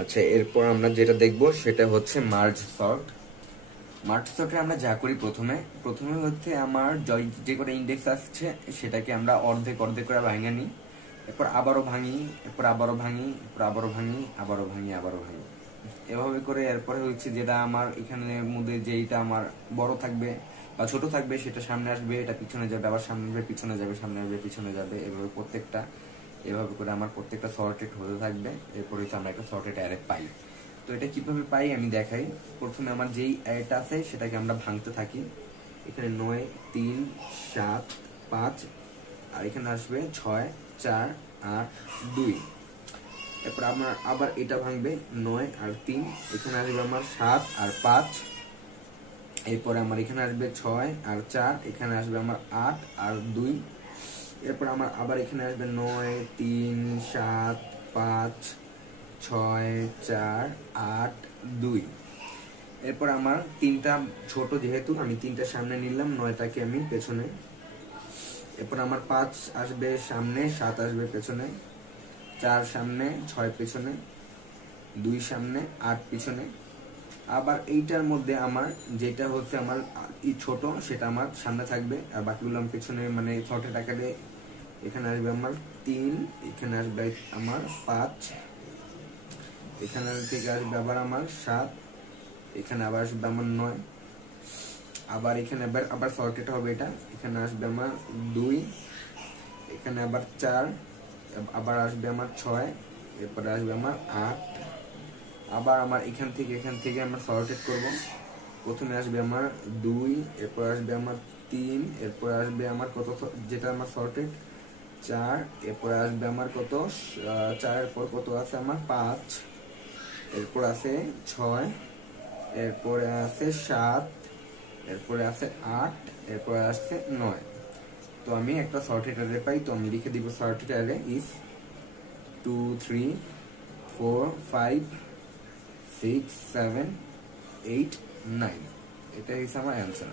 আচ্ছা, এরপর আমরা যেটা দেখব সেটা হচ্ছে মার্জ সর্ট। মার্জ সর্টে আমরা যা করি, প্রথমে হচ্ছে আমার যে কটা ইন্ডেক্স আসছে সেটাকে আমরা অর্ধেক অর্ধেক করে ভাঙে নিই, এরপর আবারও ভাঙি, এরপর আবারও ভাঙি, এরপর আবারও ভাঙি, আবারও ভাঙি, আবারও ভাঙি, এভাবে করে। এরপরে হচ্ছে যেটা আমার এখানের মধ্যে যেইটা আমার বড় থাকবে বা ছোট থাকবে সেটা সামনে আসবে, এটা পিছনে যাবে, আবার সামনে আসবে, পিছনে যাবে, সামনে আসবে, পিছনে যাবে, এভাবে প্রত্যেকটা, এভাবে করে আমার প্রত্যেকটা সর্টেড হতে থাকবে। এরপরে হচ্ছে আমরা একটা সর্টেড অ্যারে পাই। তো এটা কিভাবে পাই আমি দেখাই। প্রথমে আমার যেই অ্যারেটা আছে সেটাকে আমরা ভাঙতে থাকি। এখানে 9, 3, 7, 5, আর এখানে আসবে 6, 4, 8, 2। এরপর আমার আবার এটা ভাঙবে 9 আর 3, এখানে আসবে আমার 7 আর 5, এরপরে আমার এখানে আসবে 6 আর 4, এখানে আসবে আমার 8 আর 2, এরপর আমার আবার এখানে আসবে 9, 3, 7, 5, 6, 4, 8, 2। এরপর আমার তিনটা ছোট, যেহেতু আমি তিনটা সামনে নিলাম, 9টাকে আমি পেছনে। এরপর আমার 5 আসবে সামনে, 7 আসবে পেছনে, 4 সামনে, 6 পেছনে, 2 সামনে, 8 পিছনে। আবার এইটার মধ্যে আমার যেটা হচ্ছে আমার ছোট সেটা আমার সামনে থাকবে, আর বাকিগুলো আমি পেছনে, মানে শর্টের আকারে। এখানে আসবে আমার 3, এখানে আসবে আমার 5, এখানে থেকে আসবে আবার আমার 7, এখানে আবার আসবে আমার 9, আবার এখানে আবার শর্টেড হবে এটা, এখানে আসবে আমার 2, এখানে আবার 4, আবার আসবে আমার 6, এরপরে আসবে আমার 8, আবার আমার এখান থেকে আমরা সর্টেড করব। প্রথমে আসবে আমার 2, এরপর আসবে আমার 3, এরপর আসবে আমার কত, যেটা আমার সর্টেড 4, এরপর আসবে আমার কত, 4 এর পর কত আছে আমার 5, এরপর আছে 6, এরপরে আছে 7, এরপরে আছে 8, এরপরে আছে 9। তো আমি একটা সর্টেড অ্যারে পাই, তো আমি লিখে দিব সর্টেড অ্যারে ইজ 2, 3, 4, 5, 6, 7, 8, 9। এটা হচ্ছে আমার অ্যান্সার।